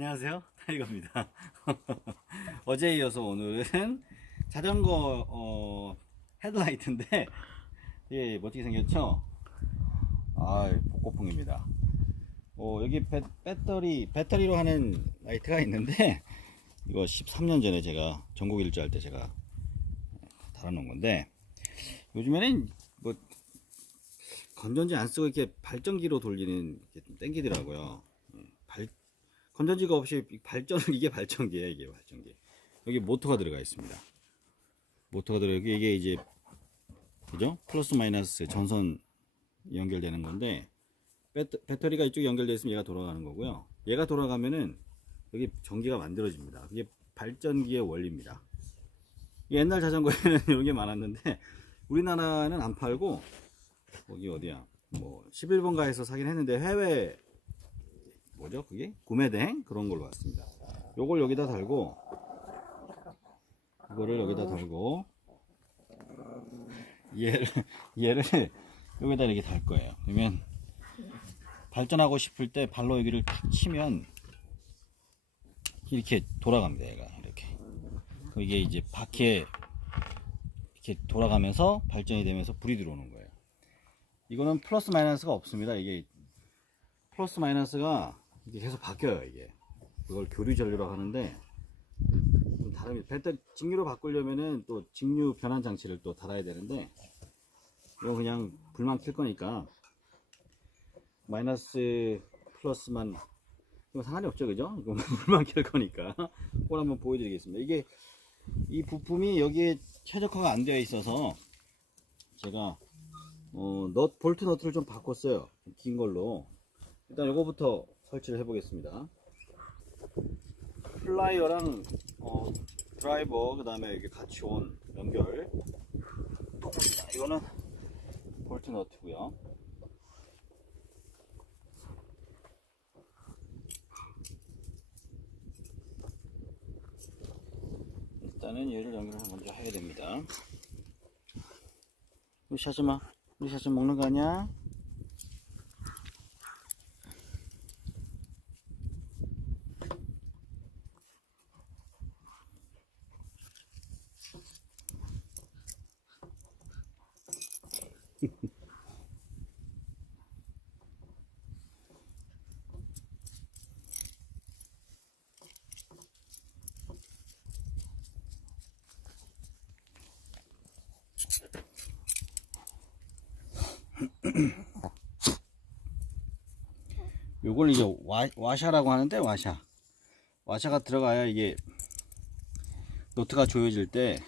안녕하세요. 타이거입니다. 어제에 이어서 오늘은 자전거 어, 헤드라이트인데 예, 멋지게 생겼죠? 아, 복고풍입니다. 어, 여기 배, 배터리 배터리로 하는 라이트가 있는데 이거 13년 전에 제가 전국 일주 할 때 제가 달아 놓은 건데 요즘에는 뭐 건전지 안 쓰고 이렇게 발전기로 돌리는 게 좀 땡기더라고요. 예, 발, 건전지가 없이 발전 이게 발전기예요 이게 발전기. 여기 모터가 들어가 있습니다. 모터가 들어 여기 이게 이제 그죠? 플러스 마이너스 전선 연결되는 건데 배터, 배터리가 이쪽에 연결되어 있으면 얘가 돌아가는 거고요. 얘가 돌아가면은 여기 전기가 만들어집니다. 이게 발전기의 원리입니다. 옛날 자전거에는 이런 게 많았는데 우리나라는 안 팔고 거기 어디야? 뭐 11번가에서 사긴 했는데 해외 뭐죠? 그게? 구매대행? 그런 걸로 왔습니다. 요걸 여기다 달고 이거를 여기다 달고 얘를 얘를 여기다 이렇게 달 거예요. 그러면 발전하고 싶을 때 발로 여기를 탁 치면 이렇게 돌아갑니다 얘가. 이렇게. 이게 이제 바퀴에 이렇게 돌아가면서 발전이 되면서 불이 들어오는 거예요. 이거는 플러스 마이너스가 없습니다. 이게 플러스 마이너스가 이게 계속 바뀌어요 이게. 그걸 교류 전류라고 하는데 좀 다릅니다 배터리 직류로 바꾸려면은 또 직류 변환 장치를 또 달아야 되는데 이거 그냥 불만 킬 거니까 마이너스 플러스만 이거 상관이 없죠 그죠? 이거 불만 킬 거니까. 그걸 한번 보여드리겠습니다. 이게 이 부품이 여기에 최적화가 안 되어 있어서 제가 어, 넛 볼트 너트를 좀 바꿨어요. 좀긴 걸로. 일단 요거부터 설치를 해 보겠습니다. 플라이어랑 어, 드라이버 그 다음에 여기 같이 온 연결. 자, 이거는 볼트 너트고요. 일단은 얘를 연결을 먼저 해야 됩니다. 무시하지마 무시하지 먹는 거 아니야? 요걸 이제 와, 와샤라고 하는데 와샤. 와샤가 들어가야 이게 노트가 조여질 때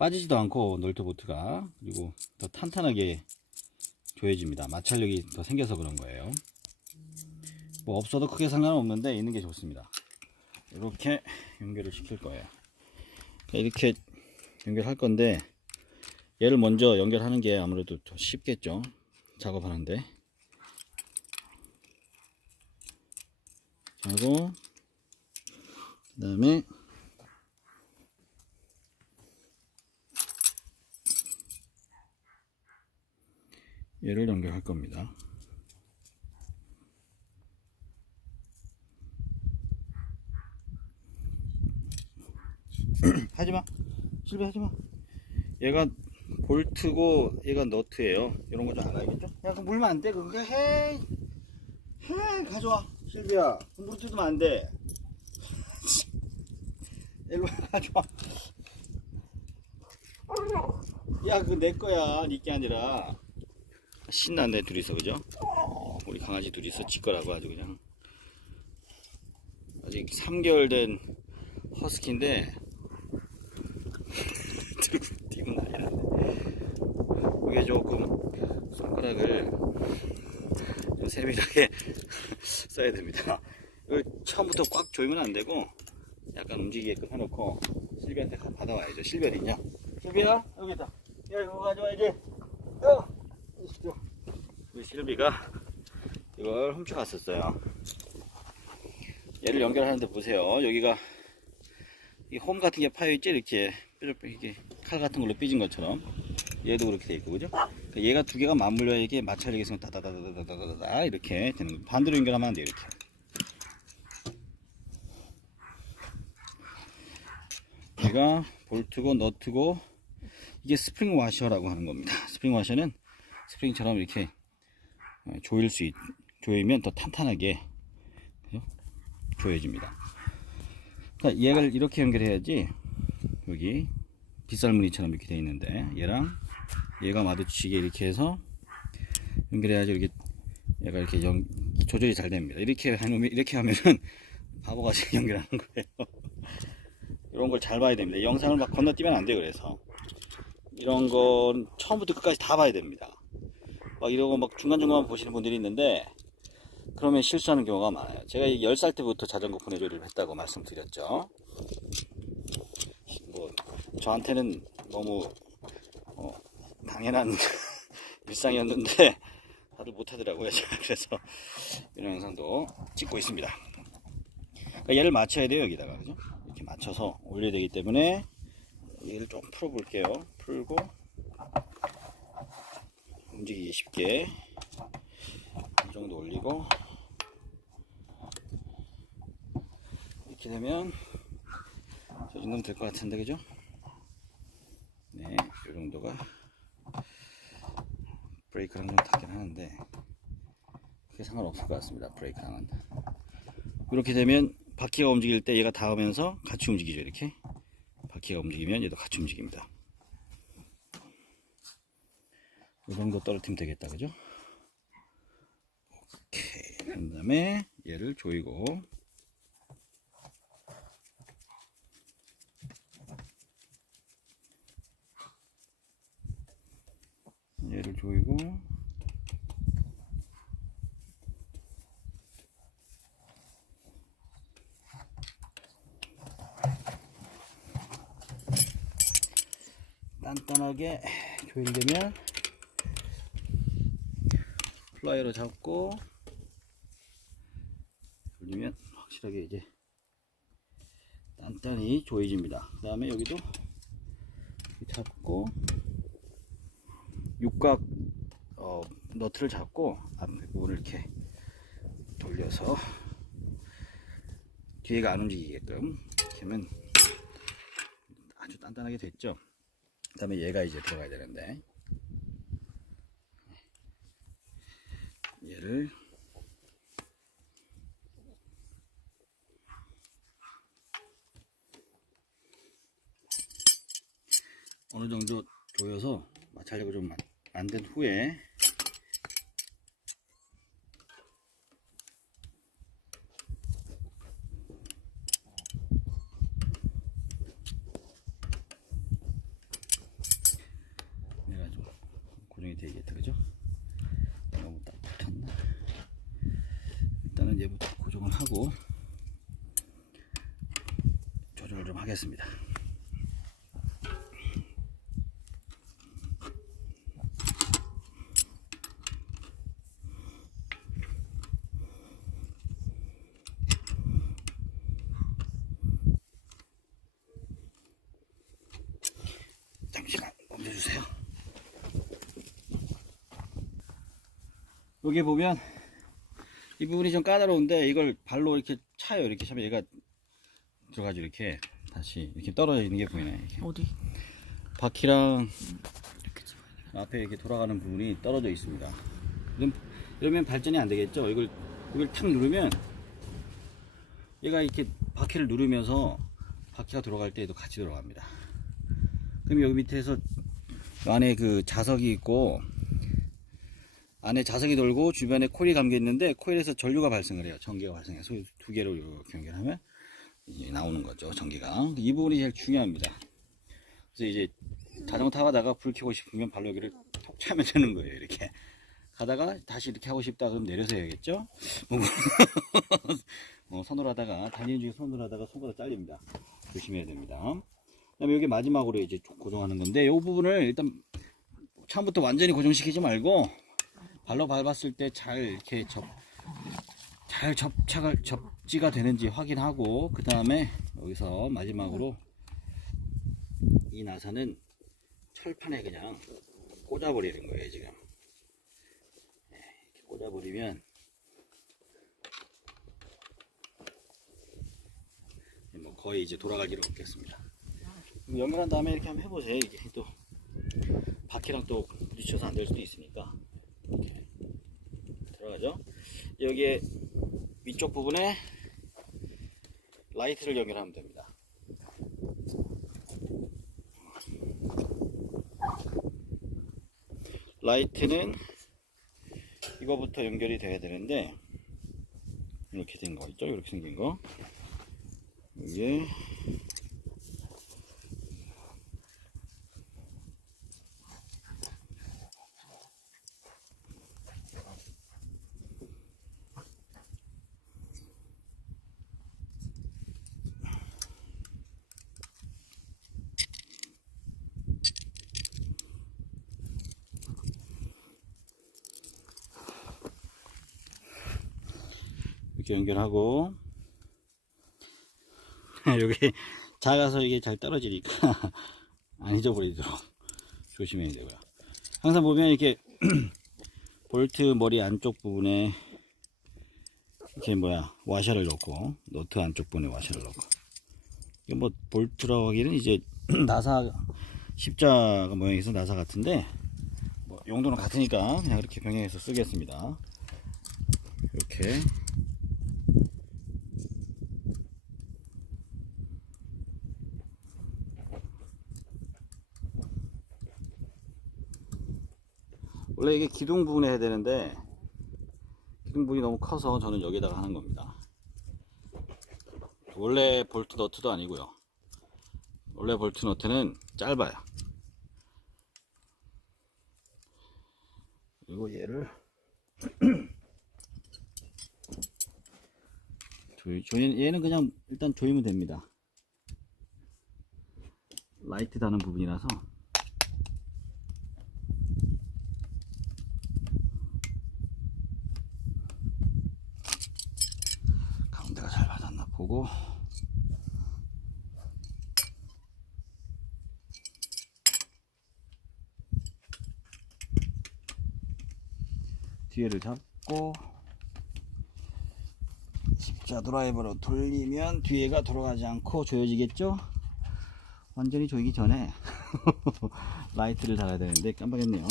빠지지도 않고 놀트 보트가 그리고 더 탄탄하게 조여집니다. 마찰력이 더 생겨서 그런 거예요. 뭐 없어도 크게 상관없는데 있는 게 좋습니다. 이렇게 연결을 시킬 거예요. 이렇게 연결할 건데 얘를 먼저 연결하는 게 아무래도 더 쉽겠죠? 작업하는데. 하고 그 다음에 얘를 연결할 겁니다. 하지마. 실비 하지마. 얘가 볼트고 얘가 너트예요. 이런 거 좀 알아야겠죠? 야 그거 물면 안돼. 그거 헤이 헤이 가져와. 실비야. 물 뜯으면 안돼. 일로 와, 가져와. 야 그거 내 거야. 니게 아니라 신나네 둘이서 그죠? 우리 강아지 둘이서 지 거라고 아주 그냥 아직 3개월 된 허스키인데 들고 뛰고 난리 났네 이게 조금 손가락을 좀 세밀하게 써야 됩니다. 이걸 처음부터 꽉 조이면 안 되고 약간 움직이게끔 해놓고 실비한테 가- 받아와야죠. 실비 어딨냐? 실비야 여기 있다. 야 이거 가져와야지. 그 실비가 이걸 훔쳐갔었어요. 얘를 연결하는데 보세요. 여기가 이 홈 같은 게 파여 있지 이렇게 뾰족뾰족 이게 칼 같은 걸로 삐진 것처럼 얘도 그렇게 돼 있고 그죠? 그러니까 얘가 두 개가 맞물려 이게 마찰력이 있으면 다다다다다다다 이렇게 되는 거. 반대로 연결하면 안 돼요 이렇게. 얘가 볼트고 너트고 이게 스프링 와셔라고 하는 겁니다. 스프링 와셔는 스프링처럼 이렇게 조일 수 있, 조이면 더 탄탄하게? 조여집니다. 그러니까 얘를 이렇게 연결해야지 여기 빗살무늬처럼 이렇게 되어 있는데 얘랑 얘가 마주치게 이렇게 해서 연결해야지 이렇게 얘가 이렇게 연, 조절이 잘 됩니다. 이렇게 하면 이렇게 하면은 바보같이 연결하는 거예요. 이런 걸 잘 봐야 됩니다. 영상을 막 건너뛰면 안 돼요. 그래서 이런 건 처음부터 끝까지 다 봐야 됩니다. 막 이러고 막 중간중간 보시는 분들이 있는데 그러면 실수하는 경우가 많아요. 제가 10살 때부터 자전거 분해조리를 했다고 말씀드렸죠. 뭐 저한테는 너무 어, 당연한 일상이었는데 다들 못하더라고요. 제가 그래서 이런 영상도 찍고 있습니다. 그러니까 얘를 맞춰야 돼요 여기다가 그죠? 이렇게 맞춰서 올려야 되기 때문에 얘를 좀 풀어 볼게요. 풀고 움직이기 쉽게 이 정도 올리고 이렇게 되면 저 정도면 될 것 같은데 그죠? 네, 이 정도가 브레이크랑 좀 닿긴 하는데 그게 상관없을 것 같습니다. 브레이크랑은 이렇게 되면 바퀴가 움직일 때 얘가 닿으면서 같이 움직이죠 이렇게 바퀴가 움직이면 얘도 같이 움직입니다. 이 정도 떨어뜨리면 되겠다 그죠? 오케이. 그 다음에 얘를 조이고. 얘를 조이고. 단단하게 조일되면 플라이로 잡고 돌리면 확실하게 이제 단단히 조여집니다. 그 다음에 여기도 잡고 육각 어, 너트를 잡고 앞에 부분을 이렇게 돌려서 뒤에가 안 움직이게끔 이렇게 하면 아주 단단하게 됐죠. 그 다음에 얘가 이제 들어가야 되는데 얘를. 어느 정도 조여서 마찰력을 좀 만- 만든 후에 얘가 좀 고정이 되겠다 그죠? 너무 딱 붙었나? 일단은 얘부터 고정을 하고 조절을 좀 하겠습니다. 잠시만 멈춰주세요. 여기 보면 이 부분이 좀 까다로운데 이걸 발로 이렇게 차요. 이렇게 차면 얘가 들어가죠. 이렇게 다시 이렇게 떨어져 있는 게 보이네. 이렇게. 어디? 바퀴랑 돼. 앞에 이렇게 돌아가는 부분이 떨어져 있습니다. 그럼 이러면 발전이 안 되겠죠. 이걸 이걸 탁 누르면 얘가 이렇게 바퀴를 누르면서 바퀴가 돌아갈 때에도 같이 돌아갑니다. 그럼 여기 밑에서 안에 그 자석이 있고 안에 자석이 돌고 주변에 코일이 감겨 있는데 코일에서 전류가 발생을 해요. 전기가 발생해서 두 개로 이렇게 연결하면 이제 나오는 거죠. 전기가 이 부분이 제일 중요합니다. 그래서 이제 자전거 타가다가 불 켜고 싶으면 발로 여기를 톡 차면 되는 거예요. 이렇게 가다가 다시 이렇게 하고 싶다 그럼 내려서 해야겠죠. 어, 손으로 하다가 달리는 중에 손으로 하다가 손가락 잘립니다. 조심해야 됩니다. 그다음에 여기 마지막으로 이제 고정하는 건데 이 부분을 일단 처음부터 완전히 고정시키지 말고 발로 밟았을 때 잘 이렇게 접, 잘 접착을 접지가 되는지 확인하고 그 다음에 여기서 마지막으로 이 나사는 철판에 그냥 꽂아버리는 거예요 지금. 네, 이렇게 꽂아버리면 뭐 거의 이제 돌아갈 일 없겠습니다. 연결한 다음에 이렇게 한번 해보세요. 이게 또 바퀴랑 또 부딪혀서 안 될 수도 있으니까 들어가죠. 여기에 위쪽 부분에 라이트를 연결하면 됩니다. 라이트는 이거부터 연결이 돼야 되는데 이렇게 된 거 있죠? 이렇게 생긴 거 이게 이렇게 연결하고 여기 작아서 이게 잘 떨어지니까 안 잊어버리도록 조심해야 되고요. 항상 보면 이렇게 볼트 머리 안쪽 부분에 이렇게 뭐야 와샤를 넣고 너트 안쪽 부분에 와샤를 넣고 이게 뭐 볼트라고 하기는 이제 나사 십자가 모양에서 나사 같은데 뭐 용도는 같으니까 그냥 이렇게 병행해서 쓰겠습니다. 이렇게 원래 이게 기둥 부분에 해야 되는데 기둥 부분이 너무 커서 저는 여기다가 하는 겁니다. 원래 볼트 너트도 아니고요. 원래 볼트 너트는 짧아요. 그리고 얘를 조이, 조이, 얘는 그냥 일단 조이면 됩니다. 라이트 다는 부분이라서 가운데가 잘 맞았나 보고 뒤에를 잡고 십자 드라이버로 돌리면 뒤에가 돌아가지 않고 조여지겠죠? 완전히 조이기 전에 라이트를 달아야 되는데 깜빡했네요.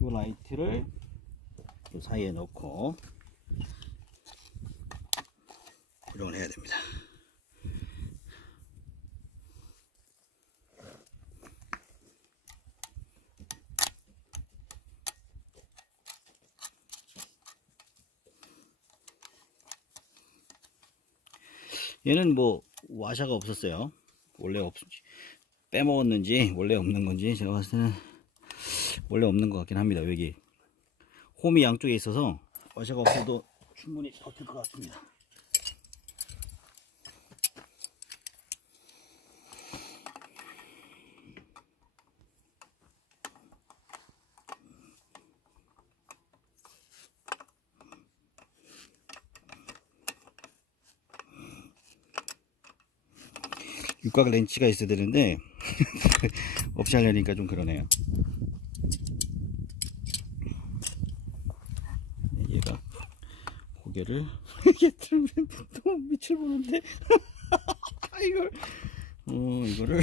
이 라이트를 이 사이에 넣고 고정을 해야 됩니다. 얘는 뭐 와샤가 없었어요. 원래 없 빼먹었는지 원래 없는 건지 제가 봤을 때는 원래 없는 것 같긴 합니다. 여기 홈이 양쪽에 있어서 와샤가 없어도 충분히 버틸 것 같습니다. 육각 렌치가 있어야 되는데 없이 하려니까 좀 그러네요. 얘가 고개를 이게 들면 너무 밑을 보는데 이걸 어 이거를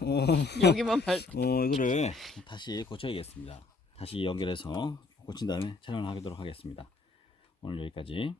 어, 여기만 발. 어 이거를 다시 고쳐야겠습니다. 다시 연결해서 고친 다음에 촬영을 하도록 하겠습니다. 오늘 여기까지.